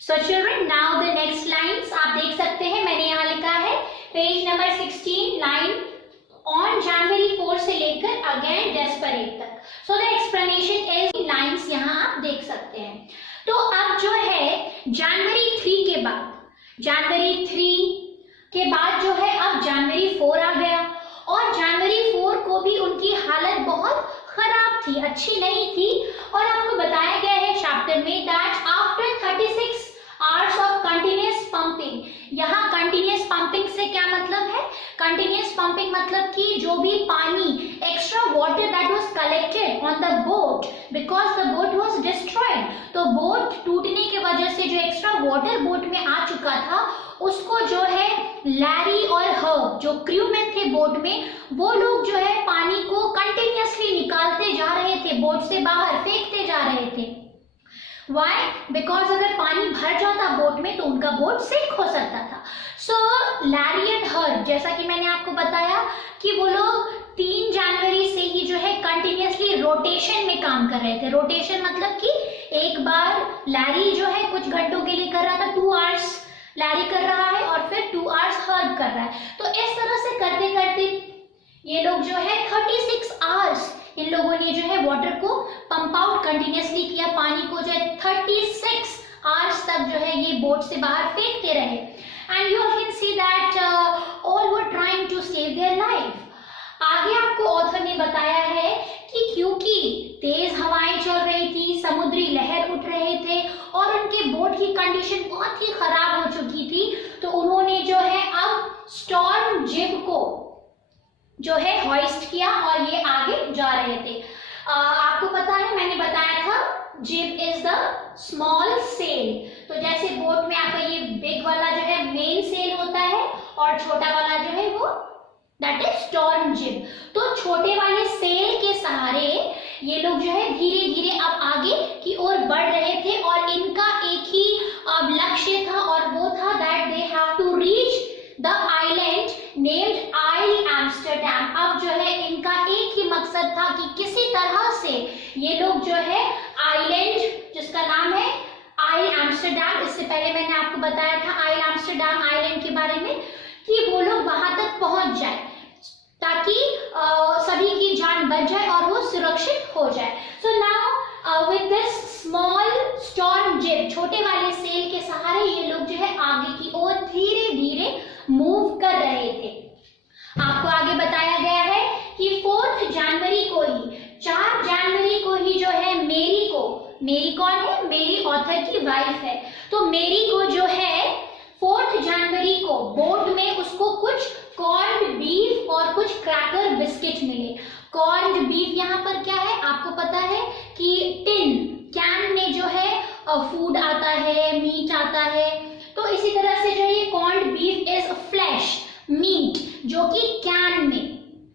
So children now the next lines आप देख सकते हैं, मैंने यहाँ लिखा है page number 16 line on January 4 से लेकर अगेन डेस्परेट तक। So the explanation is lines यहाँ आप देख सकते हैं। तो अब जो है जनवरी 3 के बाद, जनवरी 3 के बाद जो है अब जनवरी 4 आ गया और जनवरी 4 को भी उनकी हालत बहुत खराब थी, अच्छी नहीं थी। और आपको बताया गया है चैप्टर में that after 36 hours of continuous pumping, यहाँ कंटिन्यूअस पंपिंग से क्या मतलब है? कंटिन्यूअस पंपिंग मतलब कि जो भी पानी extra water that was collected on the boat because the boat was destroyed, तो बोट टूटने की वजह से जो एक्स्ट्रा वाटर बोट में आ चुका था उसको जो है लैरी और हर्ब जो क्रू में थे बोट में, वो लोग जो है पानी को कंटिन्यूअसली निकालते जा रहे थे, बोट से बाहर फेंकते जा रहे थे। Why? Because अगर पानी भर जाता बोट में तो उनका बोट सिंक हो सकता था। सो लैरी एंड हर्ब, जैसा कि मैंने आपको बताया कि वो लोग 3 जनवरी से ही जो है कंटिन्यूअसली रोटेशन में काम कर रहे थे। रोटेशन मतलब कि एक बार लैरी जो है कुछ घंटों के लिए कर रहा था, 2 आवर्स लैरी कर रहा है और फिर 2 आवर्स हर्ब कर रहा है। तो इस तरह से करते करते ये लोग जो है 36 आवर्स इन लोगों ने जो है वाटर को पंप आउट कंटिन्यूअसली किया, पानी को जो है 36 आवर्स तक जो है ये बोट से बाहर फेंकते रहे। And you can see that all were trying to save their life. आगे आपको ऑथर ने बताया है कि क्योंकि तेज हवाएं चल रही थी, समुद्री लहर उठ रहे थे और उनके बोट की कंडीशन बहुत ही खराब हो चुकी थी, तो उन्होंने जो है अब स्टॉर्म जिब को जो है हॉइस्ट किया और ये आगे जा रहे थे। आपको पता है मैंने बताया था जिब इज द स्मॉल सेल, तो जैसे बोट में आपका ये बिग वाला जो है मेन सेल होता है और छोटा वाला जो है वो दैट इज स्टॉर्म जिब। तो छोटे वाले सेल के सहारे ये लोग जो है धीरे धीरे अब आगे की ओर बढ़ रहे थे और इनका एक ही अब लक्ष्य था और वो था that they have to reach the island named Isle Amsterdam. अब जो है इनका एक ही मकसद था कि किसी तरह से ये लोग जो है आइलैंड जिसका नाम है आइल एम्स्टरडैम, इससे पहले मैंने आपको बताया था आइल एम्स्टरडैम आइलैंड के बारे में, कि वो लोग वहां तक पहुंच जाए ताकि सभी की जान बच जाए और वो सुरक्षित हो जाए। So now with this small storm जिब, छोटे वाले सेल के सहारे ये लोग जो है आगे की ओर धीरे धीरे मूव कर रहे थे। आपको आगे बताया गया है कि 4 जनवरी को ही, 4 जनवरी को ही जो है मेरी को, मेरी कौन है? मेरी ऑथर की वाइफ है, तो मेरी को जो है 4 जनवरी को बोट में उसको कुछ कॉर्न्ड बीफ और कुछ क्रैकर बिस्किट मिले। कॉर्न्ड बीफ यहाँ पर क्या है आपको पता है कि टिन कैन में जो है फूड आता है, मीट आता है, तो इसी तरह से जो ये कॉर्न्ड बीफ इज फ्लैश मीट जो कि कैन में,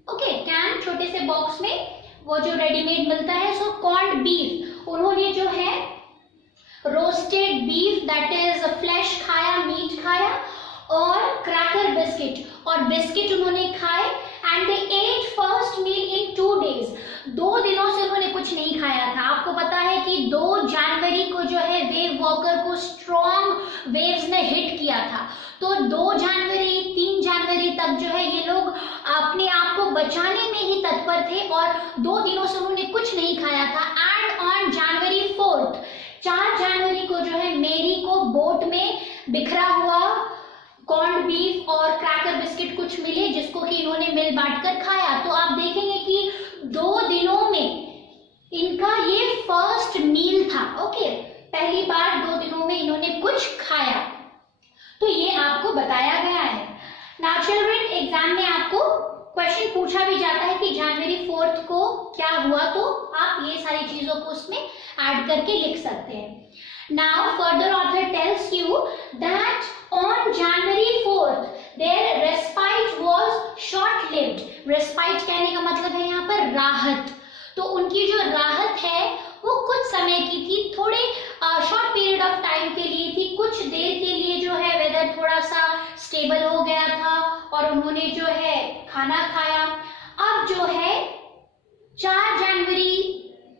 ओके कैन छोटे से बॉक्स में वो जो रेडीमेड मिलता है। सो कॉर्न्ड बीफ उन्होंने जो है roasted beef that is flesh खाया, मीट खाया और क्रैकर बिस्किट, और बिस्किट उन्होंने खाए and they ate first meal in 2 days। 2 दिनों से उन्होंने कुछ नहीं खाया था। आपको पता है कि 2 जनवरी को जो है वेव वॉकर को स्ट्रॉन्ग वेव्स ने हिट किया था, तो 2 जनवरी 3 जनवरी तक जो है ये लोग अपने आप को बचाने में ही तत्पर थे और 2 दिनों से उन्होंने कुछ नहीं खाया था। एंड ऑन जनवरी 4 4 जनवरी को जो है मेरी को बोट में बिखरा हुआ कॉर्न्ड बीफ और क्रैकर बिस्किट कुछ मिले जिसको कि इन्होंने मिल बांट कर खाया। तो आप देखेंगे कि 2 दिनों में इनका ये फर्स्ट मील था, ओके पहली बार 2 दिनों में इन्होंने कुछ खाया, तो ये आपको बताया गया है। नाउ चिल्ड्रन एग्जाम में आपको क्वेश्चन पूछा भी जाता है कि जनवरी 4 को क्या हुआ, तो आप ये सारी चीजों को उसमें ऐड करके लिख सकते हैं। Now further author tells you that on January 4th their respite was short lived। respite कहने का मतलब है यहाँ पर राहत, तो उनकी जो राहत है वो कुछ समय की थी, थोड़े शॉर्ट पीरियड ऑफ टाइम के लिए थी, कुछ देर के लिए जो है वेदर थोड़ा सा स्टेबल हो गया था और उन्होंने जो है खाना खाया। अब जो है 4 जनवरी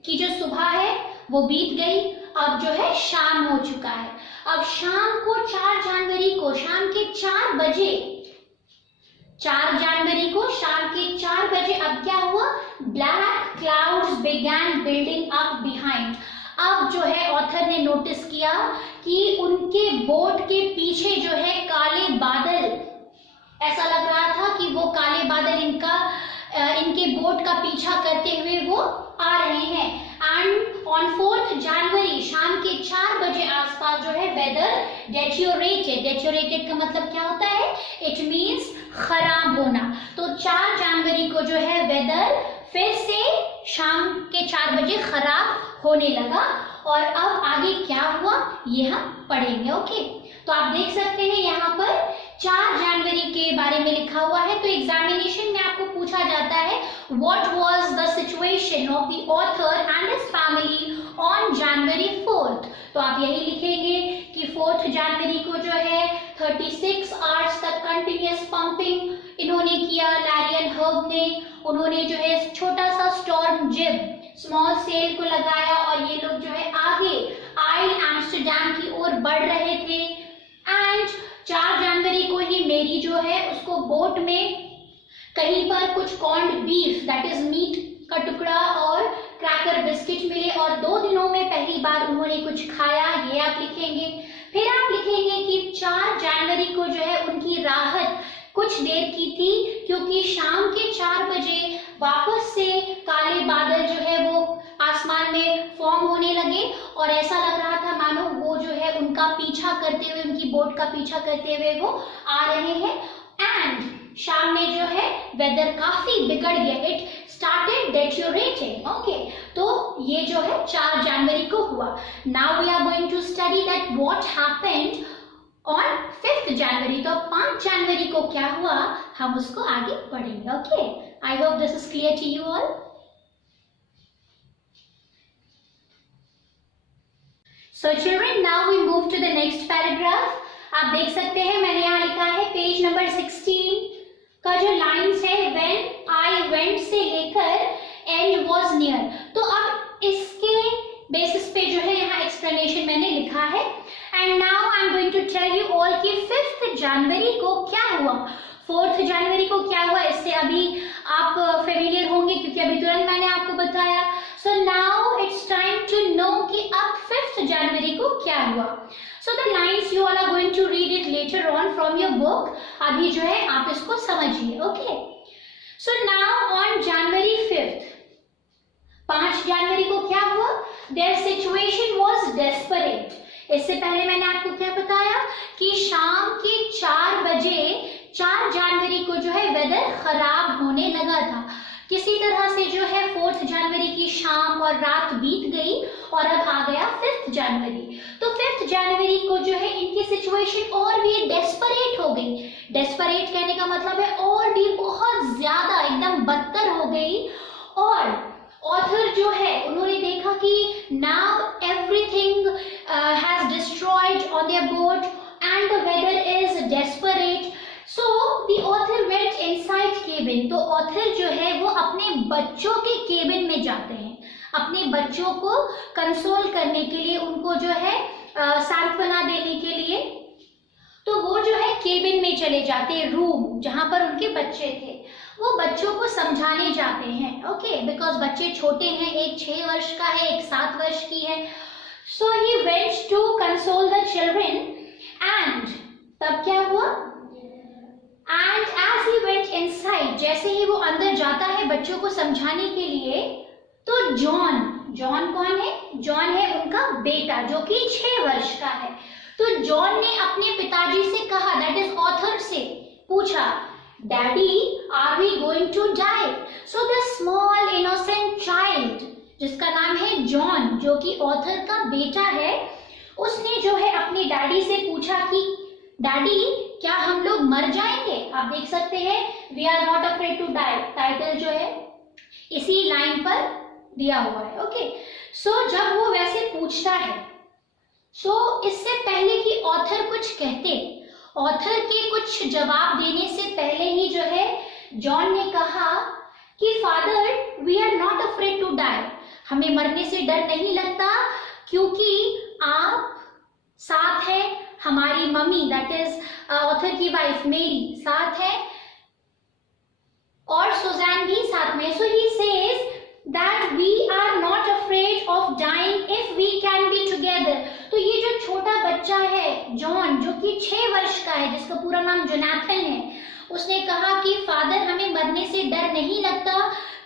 की जो सुबह है वो बीत गई, अब जो है शाम हो चुका है। अब शाम को 4 जनवरी को शाम के 4 बजे, 4 जनवरी को शाम के 4 बजे अब क्या हुआ, black clouds began building up behind. अब जो है ऑथर ने नोटिस किया कि उनके बोट के पीछे जो है काले बादल, ऐसा लग रहा था कि वो काले बादल इनके बोट का पीछा करते हुए वो आ रहे हैं। एंड ऑन 4 जनवरी शाम के 4 बजे आसपास जो है वेदर डेट्योरेटेड, डेट्योरेटेड का मतलब क्या होता है, इट मीन्स खराब होना। तो 4 जनवरी को जो है वेदर फिर से शाम के 4 बजे खराब होने लगा। और अब आगे क्या हुआ ये हम पढ़ेंगे। ओके, तो आप देख सकते हैं यहाँ पर 4 जनवरी के बारे में लिखा हुआ है। तो एग्जामिनेशन में आपको पूछा जाता है what was the situation of the author and his family on January 4th। तो आप यही लिखेंगे कि 4 जनवरी को जो है 36 आवर्स तक कंटिन्यूअस पंपिंग इन्होंने किया, लैरी एंड हर्ब ने। उन्होंने जो है छोटा सा स्टॉर्म जिब, स्मॉल सेल को लगाया और ये लोग जो है आगे आइल एम्स्टरडैम की ओर बढ़ रहे थे। एंड 4 जनवरी को ही मेरी जो है उसको बोट में कहीं पर कुछ कॉर्न्ड बीफ दैट इज मीट का टुकड़ा और क्रैकर बिस्किट मिले और 2 दिनों में पहली बार उन्होंने कुछ खाया, ये आप लिखेंगे। फिर आप लिखेंगे कि 4 जनवरी को जो है उनकी राहत कुछ देर की थी क्योंकि शाम के 4 बजे वापस से काले बादल जो है वो आसमान में फॉर्म होने लगे और ऐसा लग रहा था मानो वो जो है उनका पीछा करते हुए, उनकी बोट का पीछा करते हुए वो आ रहे हैं। एंड शाम में जो है वेदर काफी बिगड़ गया, इट स्टार्टेड डेट्योरेटिंग। ओके, तो ये जो है 4 जनवरी को हुआ। Now we are going to study that what happened on 5th January. तो 5 जनवरी को क्या हुआ हम उसको आगे पढ़ेंगे। Okay, I hope this is clear to you all. So children, now we move to the next paragraph. आप देख सकते हैं मैंने यहाँ लिखा है पेज नंबर 16 का जो लाइन्स है when I went से लेकर end was near। तो अब इसके बेसिस पे जो है यहाँ एक्सप्लेनेशन मैंने लिखा है। And now I am going to tell you all कि 5th जनवरी को क्या हुआ, 4th जनवरी को क्या हुआ, इससे अभी आप फेमिलियर होंगे क्योंकि अभी तुरंत मैंने आपको बताया। So now it's time to know कि अब 5th जनवरी को क्या हुआ। So the lines you all are going to read it later on from your book. अभी जो है आप इसको समझिए। Okay, so now on January 5th, 5 जनवरी को क्या हुआ, देयर सिचुएशन वाज डेस्परेट। इससे पहले मैंने आपको क्या बताया कि शाम के 4 बजे 4 जनवरी को जो है वेदर खराब होने लगा था। किसी तरह से जो है 4th जनवरी की शाम और रात बीत गई और अब आ गया 5th जनवरी। तो 5th जनवरी को जो है इनकी सिचुएशन और भी डेस्परेट हो गई। डेस्परेट कहने का मतलब है और भी बहुत ज्यादा एकदम बदतर हो गई। और ऑथर जो है उन्होंने देखा कि now everything has destroyed on their boat and the weather is desperate. So the author went inside cabin. तो ऑथर जो है वो अपने बच्चों के केबिन में जाते हैं, अपने बच्चों को कंसोल करने के लिए, उनको जो है सांत्वना देने के लिए। तो वो जो है केबिन में चले जाते हैं, रूम जहां पर उनके बच्चे थे। वो बच्चों को समझाने जाते हैं। ओके, बिकॉज बच्चे छोटे हैं, एक 6 वर्ष का है, एक 7 वर्ष की है। So he went to console the children and तब क्या हुआ, and as he went inside, जैसे ही वो अंदर जाता है बच्चों को समझाने के लिए, तो जॉन कौन है, जॉन है उनका बेटा जो कि 6 वर्ष का है। तो जॉन ने अपने पिताजी से कहा, दैट इज ऑथर से पूछा, daddy are we going to die. So the small innocent child जिसका नाम है जॉन, जो कि ऑथर का बेटा है, उसने जो है अपने डैडी से पूछा कि डैडी क्या हम लोग मर जाएंगे। आप देख सकते हैं we are not afraid to die, title जो है इसी लाइन पर दिया हुआ है। ओके, सो जब वो वैसे पूछता है, सो इससे पहले कि ऑथर कुछ कहते, ऑथर के कुछ जवाब देने से पहले ही जो है जॉन ने कहा कि father we are not afraid to die, हमें मरने से डर नहीं लगता क्योंकि आप साथ है हमारी मम्मी, दैट इज ऑथर की वाइफ मेरी साथ है, और सुजैन भी साथ में। So he says that we are not afraid of dying if we can be together. तो ये जो छोटा बच्चा है जॉन, जो कि 6 वर्ष का है, जिसका पूरा नाम जोनाथन है, उसने कहा कि फादर हमें मरने से डर नहीं लगता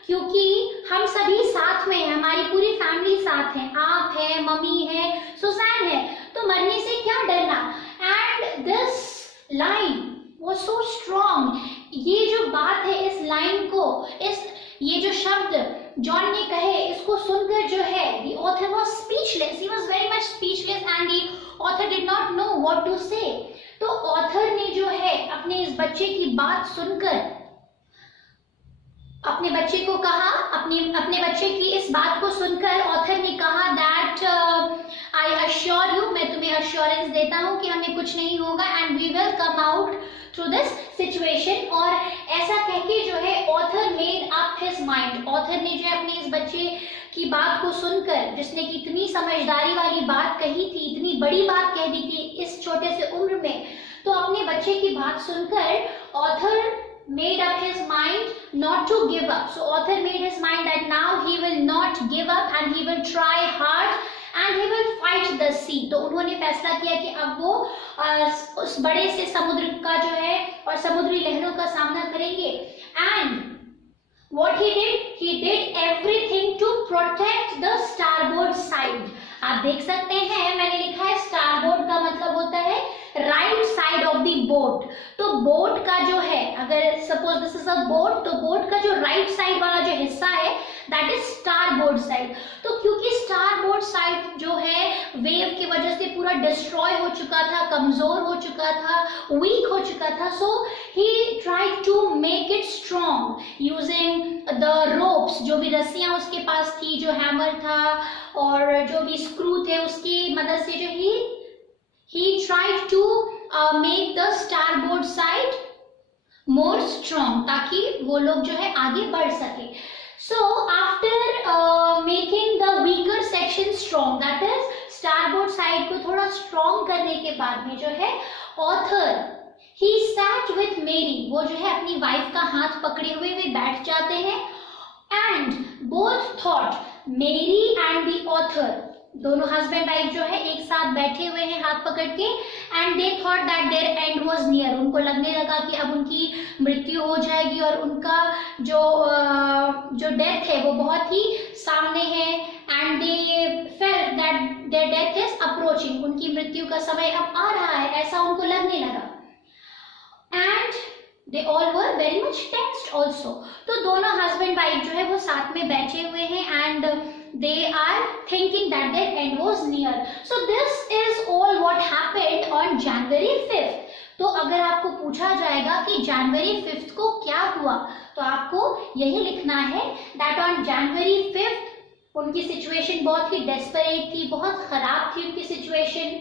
क्योंकि हम सभी साथ में हैं, हमारी पूरी फैमिली साथ है, आप है, मम्मी है, सुजैन है, तो मरने से क्या डरना। And this line was so strong. ये जो बात है, इस लाइन को, ये जो शब्द जॉन ने कहे, इसको सुनकर जो है the author was speechless, he was very much speechless and the author did not know what to say। तो ऑथर ने जो है अपने इस बच्चे की बात सुनकर अपने बच्चे को कहा, अपने बच्चे की इस बात को सुनकर ऑथर ने कहा दैट आई अश्योर यू, मैं तुम्हें अश्योरेंस देता हूं कि हमें कुछ नहीं होगा, and we will come out through this situation. और ऐसा कहके जो है author made up his mind. Author ने जो है अपने इस बच्चे की बात को सुनकर, जिसने कि इतनी समझदारी वाली बात कही थी, इतनी बड़ी बात कह दी थी इस छोटे से उम्र में, तो अपने बच्चे की बात सुनकर author made up his mind not to give up. So author made his mind that now he will not give up and he will try hard and he will fight the sea. तो उन्होंने फैसला किया कि अब वो उस बड़े से समुद्र का जो है और समुद्री लहरों का सामना करेंगे। And what he did everything to protect the starboard side। आप देख सकते हैं मैंने लिखा है स्टारबोर्ड का मतलब होता है right side of the boat. तो बोट का जो है, अगर suppose this is a boat, तो बोट का जो राइट साइड वाला जो हिस्सा है दैट इज स्टारबोर्ड साइड। तो क्योंकि स्टारबोर्ड साइड जो है वेव की वजह से पूरा डिस्ट्रॉय हो चुका था, कमजोर हो चुका था, वीक हो चुका था, so he tried to make it strong using the ropes, जो भी रस्सियां उसके पास थी, जो हैमर था और जो भी स्क्रू थे, उसकी मदद से जो he tried to make the starboard side more strong, ताकि वो लोग जो है आगे बढ़ सके। So after making the weaker section strong, that is starboard side को थोड़ा strong करने के बाद में जो है author he sat with Mary, वो जो है अपनी वाइफ का हाथ पकड़े हुए वे बैठ जाते हैं, and both thought, Mary and the author, दोनों हस्बैंड वाइफ जो है एक साथ बैठे हुए हैं हाथ पकड़ के, and they thought that their end was near. उनको लगने लगा कि अब उनकी मृत्यु हो जाएगी और उनका जो डेथ है वो बहुत ही सामने है, and they felt that there death is approaching, उनकी मृत्यु का समय अब आ रहा है, ऐसा उनको लगने लगा। And they all were very much tensed also. तो दोनों हस्बैंड वाइफ जो है वो साथ में बैठे हुए हैं and they are thinking that their end was near. So this is all what happened on January 5th. तो अगर आपको पूछा जाएगा कि January 5th को क्या हुआ, तो आपको यही लिखना है that on January 5th उनकी सिचुएशन बहुत ही डेस्परेट थी, बहुत खराब थी उनकी सिचुएशन।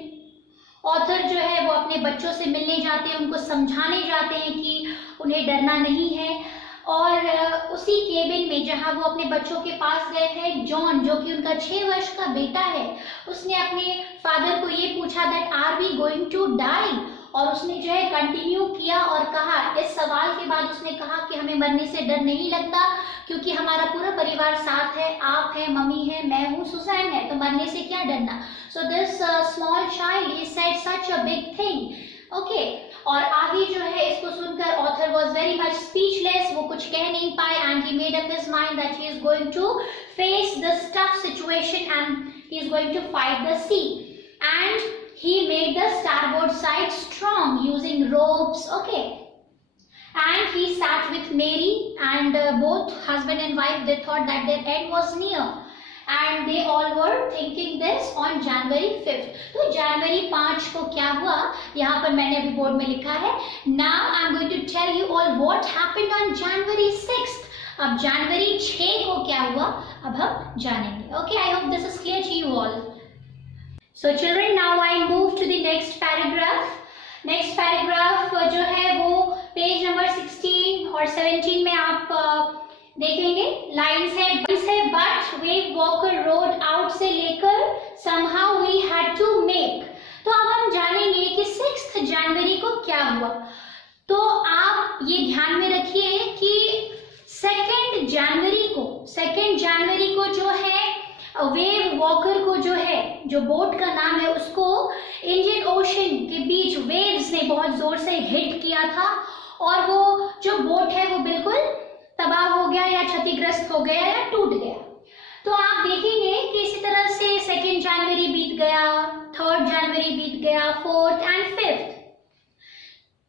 ऑथर जो है वो अपने बच्चों से मिलने जाते हैं, उनको समझाने जाते हैं कि उन्हें डरना नहीं है, और उसी केबिन में जहां वो अपने बच्चों के पास गए हैं, जॉन जो कि उनका 6 वर्ष का बेटा है, उसने अपने फादर को ये पूछा that are we going to die, और उसने जो है कंटिन्यू किया और कहा, इस सवाल के बाद उसने कहा कि हमें मरने से डर नहीं लगता क्योंकि हमारा पूरा परिवार साथ है, आप है, मम्मी है, मैं हूँ, सुजैन है, तो मरने से क्या डरना। So this small child he said such a big thing. Okay, और आगे जो है इसको सुनकर author was very much speechless, वो कुछ कह नहीं पाए, and he made up his mind that he is going to face this tough situation and he is going to fight the sea, and he made the starboard side strong using ropes. Okay, and he sat with Mary, and both husband and wife, they thought that their end was near, and they all were thinking this on January 5th. तो January 5 को क्या हुआ, यहाँ पर मैंने अभी board में लिखा है। Now I'm going to tell you all what happened on January 6th. अब January 6 को क्या हुआ अब हम जानेंगे। Okay, I hope this is clear to you all. So children, now I move to the next paragraph. Next paragraph जो है वो पेज नंबर 16 और 17 में आप देखेंगे। लाइन्स है but wave walker road out से लेकर somehow we had to make। तो अब हम जानेंगे कि 6 जनवरी को क्या हुआ। तो आप ये ध्यान में रखिए कि 2 जनवरी को जो है वेव वॉकर को जो है, जो बोट का नाम है, उसको इंडियन ओशन के बीच वेव्स ने बहुत जोर से हिट किया था और वो जो बोट है वो बिल्कुल तबाह हो गया या क्षतिग्रस्त हो गया या टूट गया। तो आप देखेंगे कि इसी तरह से 2 जनवरी बीत गया, 3 जनवरी बीत गया, 4th एंड 5th,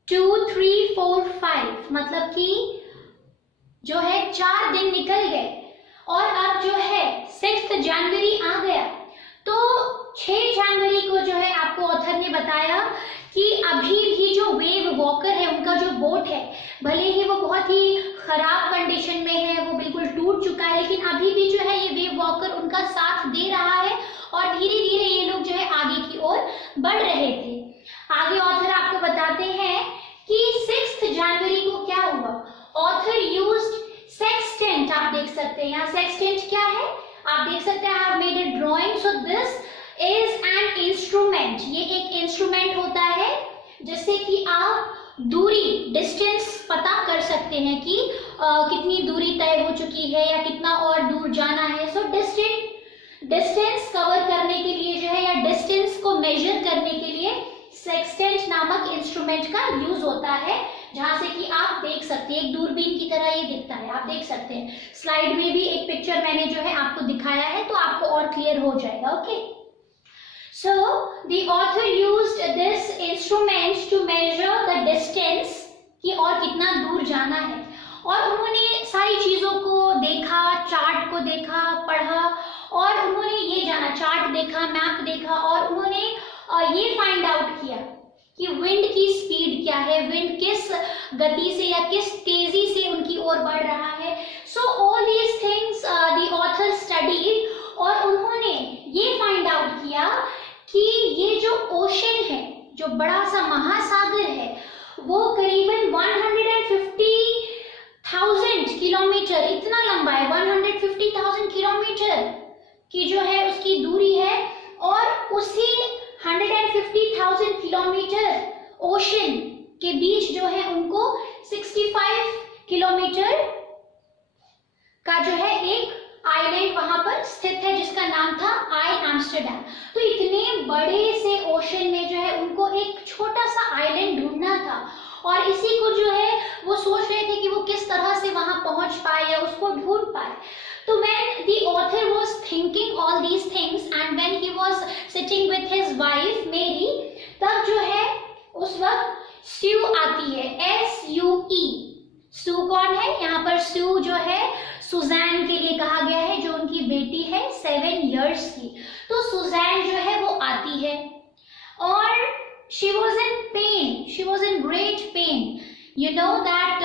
2, 3, 4, 5, मतलब कि जो है 4 दिन निकल गए और अब जो है 6 जनवरी आ गया। तो 6 जनवरी को जो है आपको ऑथर ने बताया कि अभी भी जो वेव वॉकर है, उनका जो बोट है, भले ही वो बहुत ही खराब कंडीशन में है, वो बिल्कुल टूट चुका है, लेकिन अभी भी जो है ये वेव वॉकर उनका साथ दे रहा है और धीरे धीरे ये लोग जो है आगे की ओर बढ़ रहे थे। आगे ऑथर आपको बताते हैं कि 6 जनवरी को क्या हुआ। ऑथर यूज्ड सेक्सटेंट, आप देख सकते हैं यहाँ सेक्सटेंट क्या है, आप देख सकते हैं, I have made a drawing. So this is an instrument, ये एक इंस्ट्रूमेंट होता है जिससे कि आप दूरी, डिस्टेंस पता कर सकते हैं कि कितनी दूरी तय हो चुकी है या कितना और दूर जाना है। सो डिस्टेंस कवर करने के लिए जो है या डिस्टेंस को मेजर करने के लिए सेक्सटेंट नामक इंस्ट्रूमेंट का यूज होता है, जहां से कि आप देख सकते हैं, एक दूरबीन की तरह ये दिखता है, आप देख सकते हैं। स्लाइड में भी एक पिक्चर मैंने जो है आपको दिखाया है, तो आपको और क्लियर हो जाएगा। Okay, so the author used this instrument to measure the distance कि और कितना दूर जाना है, और उन्होंने सारी चीजों को देखा, चार्ट को देखा, पढ़ा, और उन्होंने ये जाना, चार्ट देखा, मैप देखा, और उन्होंने ये फाइंड आउट किया कि विंड की स्पीड क्या है, विंड किस गति से या किस तेजी से उनकी ओर बढ़ रहा है। So all these things the author studied, और उन्होंने ये फाइंड आउट किया कि ये जो ओशन है, जो बड़ा सा महासागर है, वो करीबन 150,000 किलोमीटर, इतना लंबा है, 150,000 किलोमीटर की जो है उसकी दूरी है, और उसी 150,000 किलोमीटर ओशन के बीच जो है उनको 65 किलोमीटर का जो है एक आइलैंड वहां पर स्थित है, जिसका नाम था आई एम्स्टर्डम। तो इतने बड़े से ओशन में जो है उनको एक छोटा सा आइलैंड ढूंढना था, और इसी को जो है वो सोच रहे थे कि वो किस तरह से वहां पहुंच पाए या उसको ढूंढ पाए। तो when the author was thinking all these things and when he was sitting with his wife Mary, तब जो है उस वक्त स्यू आती है, SUE। स्यू कौन है यहाँ पर? स्यू जो है सुजैन के लिए कहा गया है, जो उनकी बेटी है 7 इयर्स की। तो सुजैन जो है वो आती है और she was in pain, she was in great pain. You know that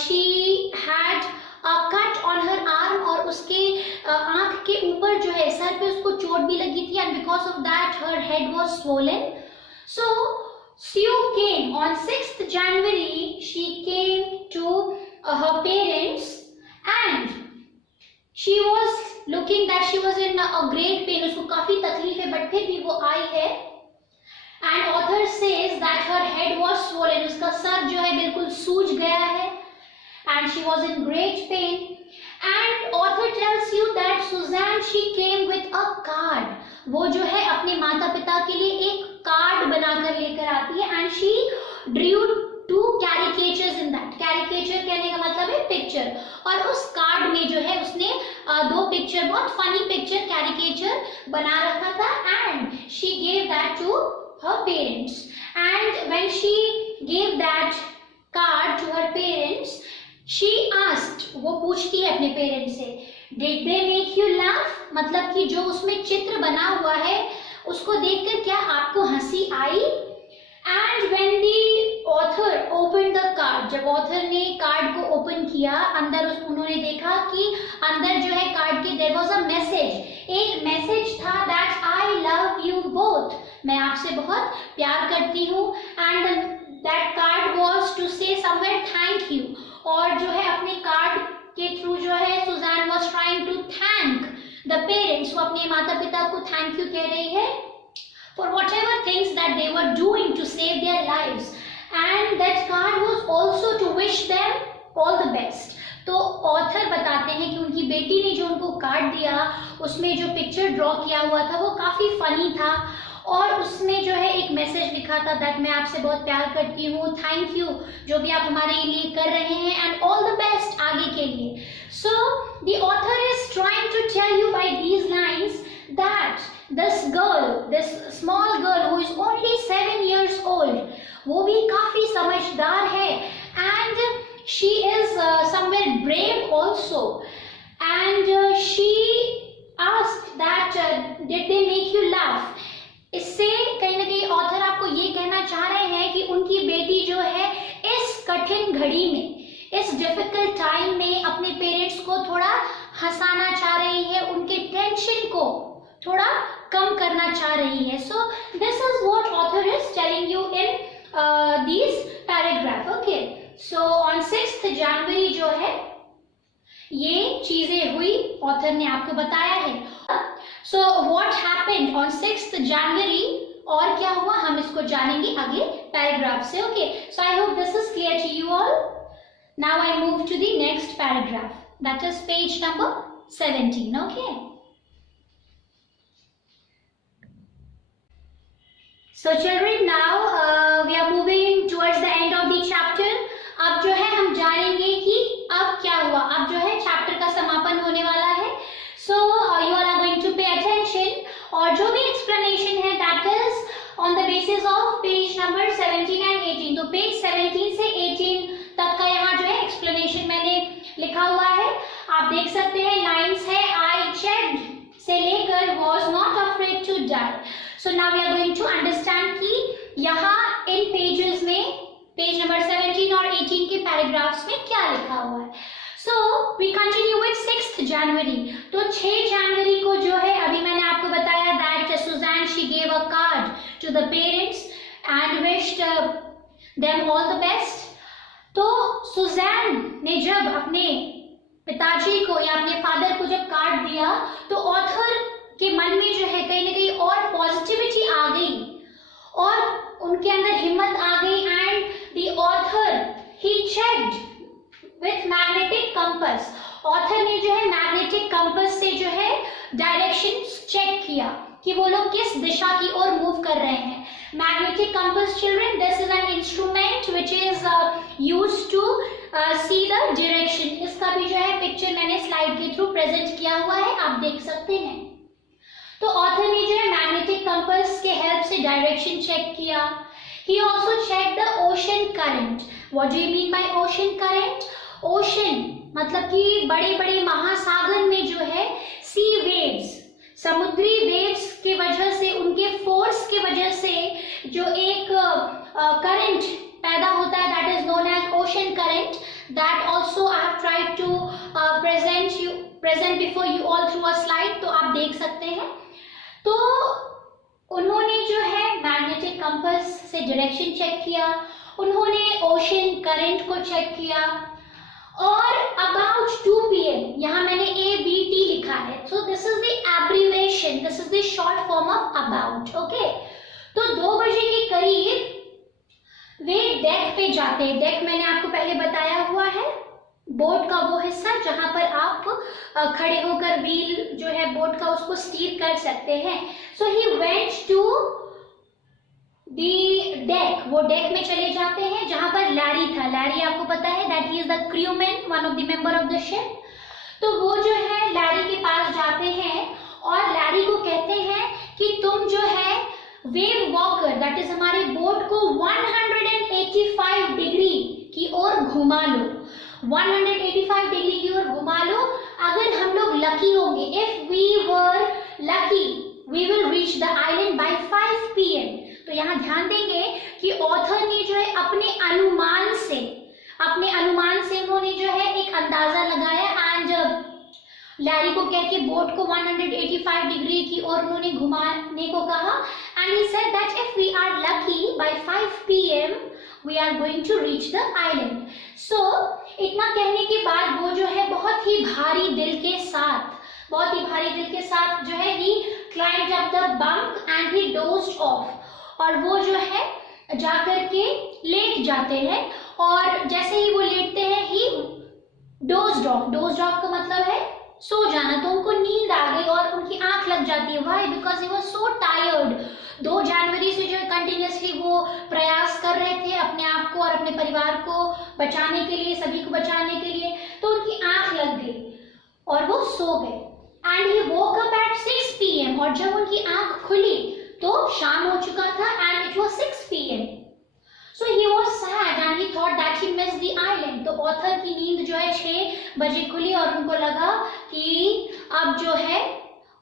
she had cut on her arm, और उसके आंख के ऊपर जो है, सर पे उसको चोट भी लगी थी, and because of that her head was swollen. So Sue came on 6th January, she came to her parents and she was looking that she was in a great pain, उसको काफी तकलीफ है, बट फिर भी वो आई है। And author says that her head was swollen, उसका sir जो है बिल्कुल सूज गया है, and she was in great pain. And author tells you that Suzanne, she came with a card. वो जो है अपने माता पिता के लिए एक कार्ड बनाकर लेकर आती है, and she drew 2 caricatures in that. Caricature कहने का मतलब है पिक्चर, और उस कार्ड में जो है उसने 2 पिक्चर, बहुत फनी पिक्चर, कैरिकेचर बना रखा था, and she gave that to her parents. And when she gave that card to her parents, she asked, वो पूछती है अपने पेरेंट्स से, did they make you laugh? मतलब कि जो उसमें चित्र बना हुआ है उसको देखकर क्या आपको हंसी आई? And when the author opened the card, जब ऑथर ने कार्ड को ओपन किया, अंदर उन्होंने देखा कि अंदर जो है कार्ड के there was a message, एक मैसेज था that I love you both, मैं आपसे बहुत प्यार करती हूँ, and that card was to say somewhere thank you, और जो है अपने कार्ड के थ्रू जो है Sujan was trying to thank the parents, वो अपने माता पिता को थैंक यू कह रही है for whatever things that they were doing to save their lives, and that card was also to wish them all the best. तो ऑथर बताते हैं कि उनकी बेटी ने जो उनको कार्ड दिया उसमें जो पिक्चर ड्रॉ किया हुआ था वो काफी फनी था और उसमें जो है एक मैसेज लिखा था दैट मैं आपसे बहुत प्यार करती हूँ, थैंक यू जो भी आप हमारे लिए कर रहे हैं, एंड ऑल द बेस्ट आगे के लिए. So the author is trying to tell you by these lines that this girl, this small girl who is only 7 years old, वो भी काफी समझदार है, and she is somewhere brave also, and she asked that did they make you laugh. इससे कहीं ना कहीं author आपको ये कहना चाह रहे हैं कि उनकी बेटी जो है इस कठिन घड़ी में, इस डिफिकल्ट टाइम में अपने पेरेंट्स को थोड़ा हंसाना चाह रही है, उनके टेंशन को थोड़ा कम करना चाह रही है. So this is what author is telling you in this paragraph. Okay, so on 6th जनवरी जो है ये चीजें हुई, ऑथर ने आपको बताया है. So what happened on 6th January, और क्या हुआ हम इसको जानेंगे आगे पैराग्राफ से. Okay, so I hope this is clear to you all. Now I move to the next paragraph, that is page number 17. Okay, so children, now we are moving towards the end of the chapter. अब जो है हम जानेंगे कि अब क्या हुआ, अब जो है चैप्टर का समापन होने वाला है. So you all are going to pay attention, और जो भी explanation है that is on the basis of page number 17 and 18. तो पेज 17 से 18 तक का यहाँ जो है explanation मैंने लिखा हुआ है, आप देख सकते हैं. लाइन्स है I checked से लेकर was not afraid to die. So now we are going to understand कि यहाँ इन पेजेस में, पेज नंबर 17 और 18 के पैराग्राफ्स में क्या लिखा हुआ है. So we continue with 6th January. तो 6 जनवरी को जो है अभी मैंने आपको बताया that Suzanne she gave a card to the parents and wished them all the best. तो सुजैन ने जब अपने पिताजी को या अपने फादर को जब कार्ड दिया तो ऑथर के मन में जो है कहीं ना कहीं और पॉजिटिविटी आ गई और उनके अंदर हिम्मत आ गई. And the author he checked with magnetic compass. Author ने जो है मैग्नेटिक कंपास से जो है डायरेक्शन चेक किया कि वो लोग किस दिशा की ओर मूव कर रहे हैं. Magnetic compass children, this is an instrument which is used to see the direction. इसका भी जो है पिक्चर मैंने स्लाइड के थ्रू प्रेजेंट किया हुआ है, आप देख सकते हैं. तो ऑथर ने जो है मैग्नेटिक कंपास के हेल्प से डायरेक्शन चेक किया. He also check the ocean current. What do you mean by ocean current? Ocean मतलब कि बड़े बड़े महासागर में जो है सी वेव्स, समुद्री वेव्स के वजह से, उनके फोर्स की वजह से जो एक करंट पैदा होता है that is known as ocean current. That also I have tried to present before you all through a slide, तो आप देख सकते हैं. तो उन्होंने जो है मैग्नेटिक कंपास से डायरेक्शन चेक किया, उन्होंने ओशन करंट को चेक किया. और अबाउट 2 PM, यहाँ मैंने ABT लिखा है, so this is the abbreviation, this is the short form of about. Okay, तो 2 बजे के करीब वे डेक पे जाते हैं. डेक मैंने आपको पहले बताया हुआ है, बोट का वो हिस्सा जहां पर आप खड़े होकर व्हील जो है बोट का उसको स्टीयर कर सकते हैं. So he went to the deck, वो डेक में चले जाते हैं जहां पर लैरी था. लैरी आपको पता है that he is the crewman, one of the member of the ship. तो वो जो है लैरी के पास जाते हैं और लैरी को कहते हैं कि तुम जो है वेव वॉकर, दैट इज हमारे बोट को 185 डिग्री की ओर घुमा लो. 185 डिग्री की ओर घुमा लो. अगर हम लोग लकी होंगे, if we were lucky we will reach the island by 5 PM. तो यहाँ ध्यान देंगे कि ऑथर ने जो है अपने अनुमान से उन्होंने जो है एक अंदाजा लगाया एंड लैरी को कह के बोट को 185 डिग्री की ओर उन्होंने घुमाने को कहा. And he said that if we are lucky by 5 PM we are going to reach the island. So इतना कहने के बाद वो जो है बहुत ही भारी दिल के साथ जो है ही climbed up the bunk and he dozed off. और वो जो है जाकर के लेट जाते हैं, और जैसे ही वो लेटते हैं ही dozed off. dozed off का मतलब है सो जाना, तो उनको नींद आ गई और उनकी आंख लग जाती है. Why? Because he was so tired. 2 जनवरी से जो है कंटिन्यूसली वो प्रयास कर रहे थे अपने आप को और अपने परिवार को बचाने के लिए, सभी को बचाने के लिए, तो उनकी आंख लग गई और वो सो गए. And he woke up at 6 PM, और जब उनकी आंख खुली तो शाम हो चुका था and it was 6 PM. So he was sad and he thought that he missed the island. तो ऑथर की नींद जो है 6 बजे खुली और उनको लगा कि अब जो है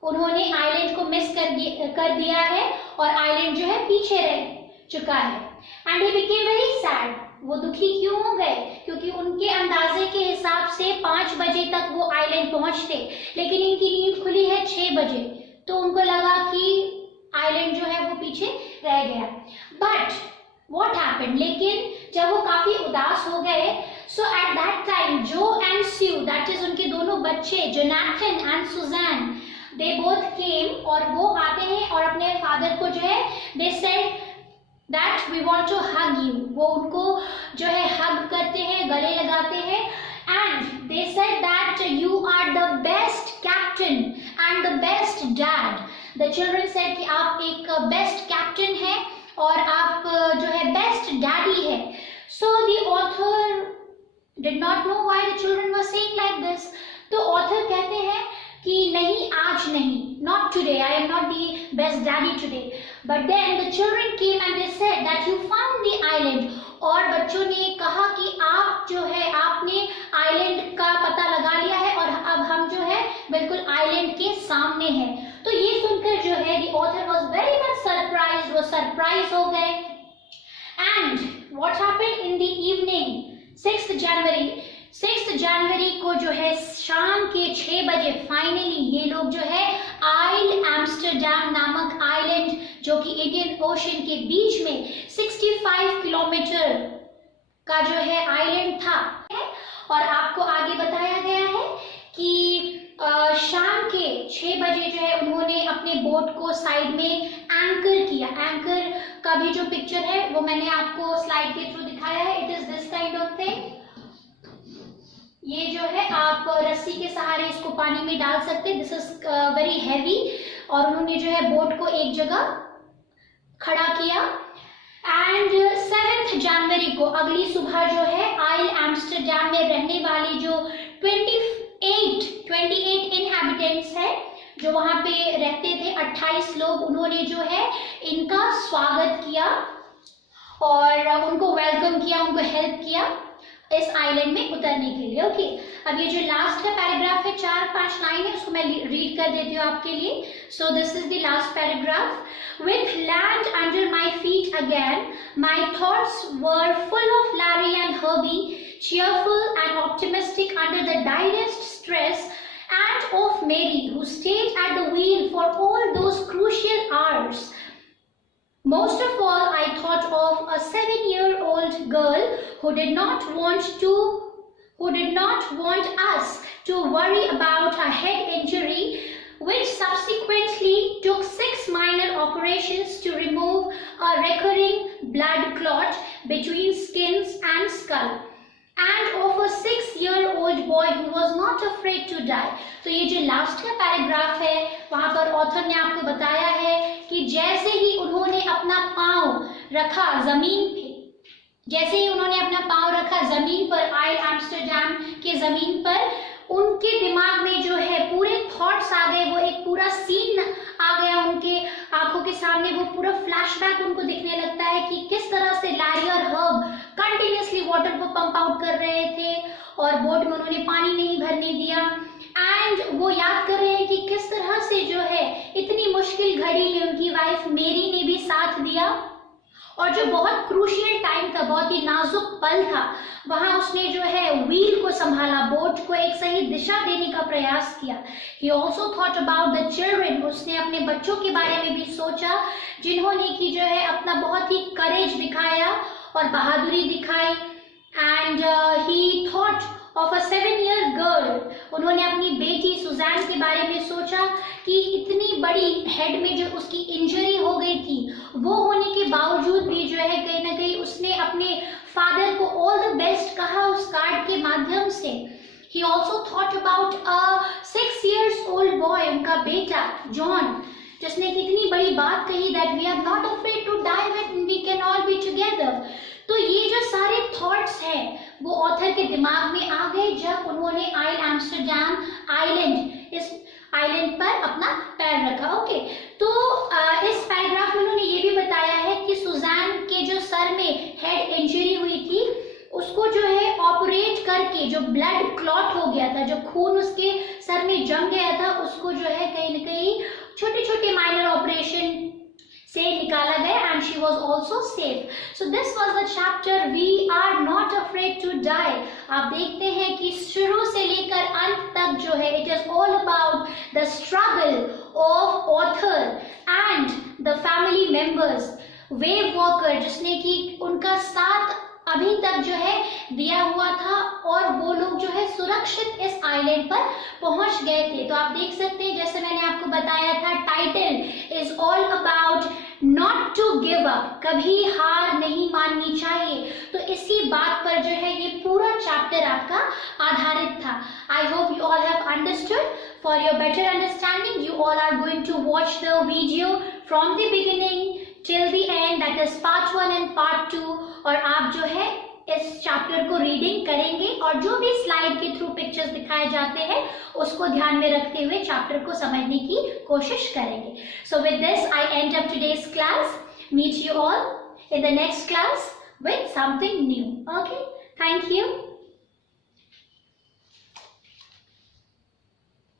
उन्होंने आइलैंड को मिस कर दिया है और आइलैंड जो है पीछे रह चुका है. And he became very sad. वो दुखी क्यों हो गए? क्योंकि उनके अंदाजे के हिसाब से 5 बजे तक वो आइलैंड पहुंचते, लेकिन इनकी नींद खुली है 6 बजे, तो उनको लगा कि आइलैंड जो है वो पीछे रह गया. But What happened? लेकिन जब वो काफी उदास हो गए, so at that time Joe and Sue, that is उनके दोनों बच्चे Jonathan and Suzanne, they both came, और वो आते हैं और अपने फादर को जो है they said that we want to hug you. वो उनको जो है हग करते हैं, गले लगाते हैं, and they said that you are the best captain and the best dad. The children said कि आप एक बेस्ट कैप्टन हैं और आप जो है बेस्ट डैडी है. So the author did not know why the children were saying like this. तो ऑथर कहते हैं कि नहीं, आज नहीं, not today, I am not the best daddy today. But then the children came and they said that you found the island. और बच्चों ने कहा कि आप जो है आपने आइलैंड का पता लगा लिया है और अब हम जो है बिल्कुल आइलैंड के सामने हैं. तो ये सुनकर जो है the author was very much surprised. वो सरप्राइज हो गए. And what happened in the evening 6 जनवरी को जो है शाम के 6 बजे फाइनली ये लोग जो है आइल एम्स्टरडैम नामक आइलैंड, जो कि इंडियन ओशन के बीच में 65 किलोमीटर का जो है आइलैंड था. और आपको आगे बताया गया है कि शाम के 6 बजे जो है उन्होंने अपने बोट को साइड में एंकर किया. एंकर का भी जो पिक्चर है वो मैंने आपको स्लाइड के थ्रू दिखाया है. It is this kind of thing. ये जो है आप रस्सी के सहारे इसको पानी में डाल सकते हैं. This is very heavy. और उन्होंने जो है बोट को एक जगह खड़ा किया. एंड 7 जनवरी को अगली सुबह जो है आइल एम्स्टरडैम में रहने वाली जो 28 इनहैबिटेंट्स है जो वहां पे रहते थे, 28 लोग, उन्होंने जो है इनका स्वागत किया और उनको वेलकम किया, उनको हेल्प किया इस आइलैंड में उतरने के लिए. ओके, अब ये जो लास्ट का पैराग्राफ है 4-5 लाइन है, उसको मैं रीड कर देती हूँ आपके लिए. So this is the last paragraph. With land under my feet again, my thoughts were full of Larry and Herbie, cheerful and optimistic under the direst stress, and of Mary, who stayed at the wheel for all those crucial hours. Most of all, I thought of a 7-year-old girl who did not want us to worry about her head injury, which subsequently took 6 minor operations to remove a recurring blood clot between skins and skull, and of a 6-year-old boy who was not afraid to die. तो ये जो last का paragraph है वहां पर author ने आपको बताया है कि जैसे ही उन्होंने अपना पांव रखा जमीन पे, जैसे ही उन्होंने अपना पांव रखा जमीन पर, आइल एम्स्टरडैम के जमीन पर, उनके दिमाग में जो है पूरे थॉट्स आ गए. वो एक पूरा सीन आ गया उनके आंखों के सामने. वो पूरा फ्लैशबैक उनको दिखने लगता है कि किस तरह से लैरी और हर्ब कंटिन्यूसली वाटर को पंप आउट कर रहे थे और बोट में उन्होंने पानी नहीं भरने दिया. एंड वो याद कर रहे हैं कि किस तरह से जो है इतनी मुश्किल घड़ी में उनकी वाइफ मेरी ने भी साथ दिया, और जो बहुत क्रूशियल टाइम था, बहुत ही नाजुक पल था, वहां उसने जो है व्हील को संभाला, बोट को एक सही दिशा देने का प्रयास किया. He also thought about the children. उसने अपने बच्चों के बारे में भी सोचा जिन्होंने की जो है अपना बहुत ही करेज दिखाया और बहादुरी दिखाई. And he thought of a 7-year girl. उन्होंने अपनी बेटी सुजैन के बारे में सोचा कि इतनी बड़ी हेड में जो उसकी इंजरी हो गई थी, वो होने के बावजूद भी जो है कहीं ना कहीं उसने अपने फादर को ऑल द बेस्ट कहा उस कार्ड के माध्यम से. He also thought about a 6 years old boy, उनका बेटा जॉन, जिसने कितनी बड़ी बात कही that we are not afraid to die when we can all be together. तो ये जो सारे थॉट्स हैं वो ऑथर के दिमाग में आ गए जब उन्होंने आइल एम्स्टरडैम आइलैंड, इस आइलैंड पर अपना पैर रखा. ओके, तो इस पैराग्राफ में उन्होंने ये भी बताया है कि सुजैन के जो सर में हेड इंजरी हुई थी, उसको जो है ऑपरेट करके जो ब्लड क्लॉट हो गया था, जो खून उसके सर में जम गया था, उसको जो है कहीं ना कहीं छोटे छोटे माइनर ऑपरेशन से निकाला गया and she was also safe. So this was the chapter we are not afraid to die. आप देखते हैं कि शुरू से लेकर अंत तक जो है it is all about the struggle of author and the family members. Wave walker, जिसने कि उनका साथ अभी तक जो है दिया हुआ था और वो लोग जो है सुरक्षित इस आइलैंड पर पहुंच गए थे. तो आप देख सकते हैं जैसे मैंने आपको बताया था, title is all about not to give up, कभी हार नहीं माननी चाहिए. तो इसी बात पर जो है ये पूरा चैप्टर आपका आधारित था. I hope you all have understood. For your better understanding you all are going to watch the video from the beginning till the end, that is part 1 and part 2. और आप जो है इस चैप्टर को reading करेंगे और जो भी स्लाइड के थ्रू पिक्चर्स दिखाए जाते हैं उसको ध्यान में रखते हुए चैप्टर को समझने की कोशिश करेंगे. So with this I end up today's class. Meet you all in the next class with something new. Okay, thank you.